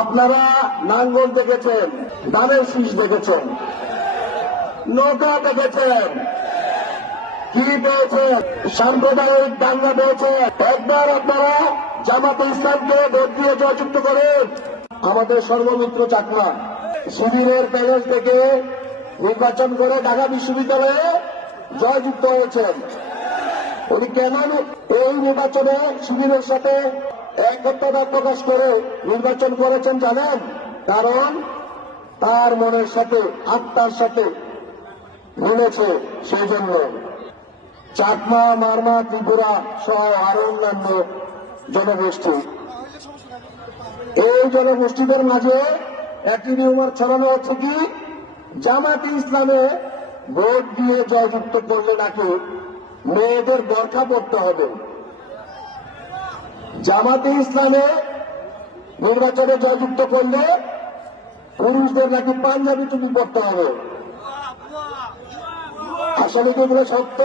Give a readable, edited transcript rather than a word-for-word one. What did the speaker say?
আপনারা নাঙ্গল দেখেছেন, ধানের শীষ দেখেছেন, নৌকা দেখেছেন, কি পেয়েছেন? সাম্প্রদায়িক দাঙ্গা পেয়েছেন। একবার আপনারা জামাতে ইসলামকে ভোট দিয়ে জয়যুক্ত করেন। আমাদের সর্বমিত্র চাকমা শিবিরের প্যানেল থেকে নির্বাচন করে ঢাকা বিশ্ববিদ্যালয়ে জয়যুক্ত হয়েছেন। উনি কেন এই নির্বাচনে শিবিরের সাথে একতা প্রকাশ করে নির্বাচন করেছেন জানেন? কারণ তার মনের সাথে, আত্মার সাথে মিলেছে। সেই জন্য চাকমা, মারমা, ত্রিপুরা সহ আরো অন্যান্য জনগোষ্ঠী, এই জনগোষ্ঠীদের মাঝে একটি রিউমার ছড়ানো হচ্ছে কি জামাতে ইসলামে ভোট দিয়ে জয়যুক্ত করলে নাকি মেয়েদের বোরকা পড়তে হবে। জামাতে ইসলামে নির্বাচনে জয়যুক্ত করলে পুরুষদের নাকি পাঞ্জাবি টুপি পড়তে হবে। আসলে কি এগুলো সত্য?